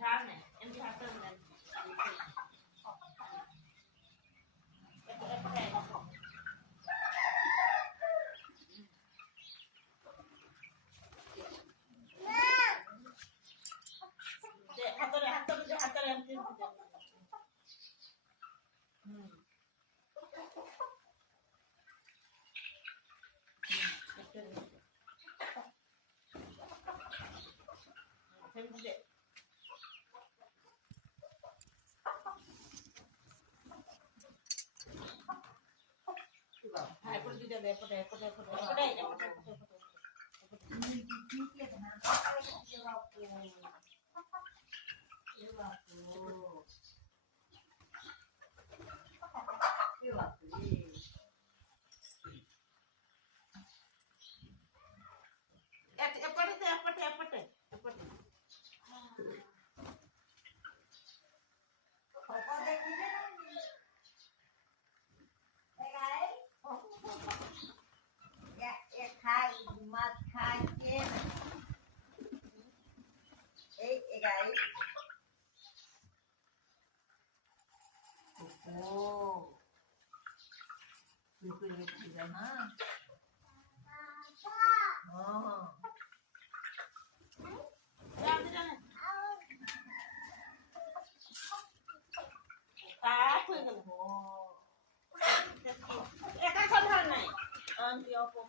ঝাল নেই এমনি হাতে নেন হাতরে হাতরে হাতরে এমনি mặt khai trên ấy gái ồ được rồi ha একা সন্ধান নাই আন্টি অপো